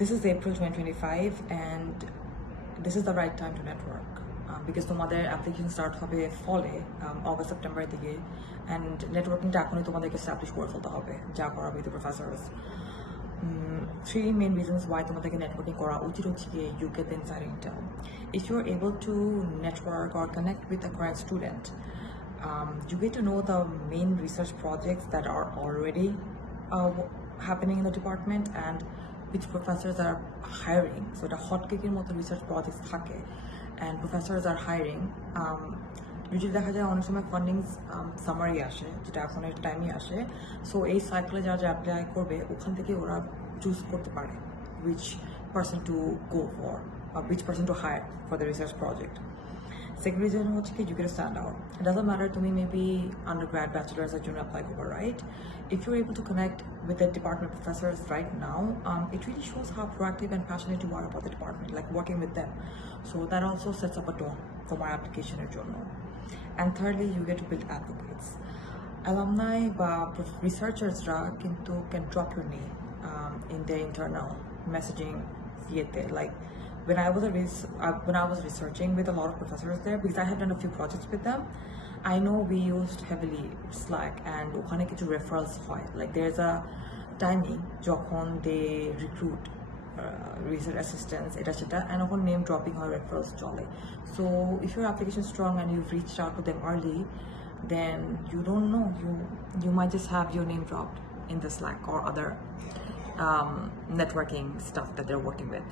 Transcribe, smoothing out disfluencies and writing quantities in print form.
This is April 2025 and this is the right time to network because তোমাদের application start হবে ফলে August সেপ্টেম্বরের দিকে অ্যান্ড নেটওয়ার্কিংটা এখনই তোমাদেরকে এস্টাবলিশ করে ফেলতে হবে যা করা with professors three main reasons why তোমাদেরকে নেটওয়ার্কিং করা উচিত হচ্ছে কি you get the inside intel. If you're able to network or connect with a current student, you get to know the main research projects that are already happening in the department and which professors are hiring. So the hot cake মতো research projects থাকে and professors are hiring. Usually দেখা যায় অনেক সময় ফান্ডিংস summary আসে যেটা এখন এর টাইমই আসে সো এই সাইকেলে যারা অ্যাপ্লাই করবে ওখান থেকে ওরা চুজ করতে পারে which person to go for or which person to hire for the research project. Second reason হচ্ছে কি you get to stand out. It doesn't matter to me maybe undergrad, bachelor's or junior apply করবে, right? If you're able to connect with the department professors right now, it really shows how proactive and passionate you are about the department, like working with them. So that also sets up a tone for my application এর জন্য. And thirdly, you get to build advocates. Alumni বা researchersরা কিন্তু can drop your name in their internal messaging theater. Like when I was researching with a lot of professors there, because I have done a few projects with them, I know we used heavily Slack and ওখানে কিছু referrals হয়. Like there's a timing যখন they recruit research assistants এটা সেটা and ওখানে name dropping হয় referrals চলে. So if your application is strong and you've reached out to them early, then you don't know, you might just have your name dropped in the Slack or other networking stuff that they're working with.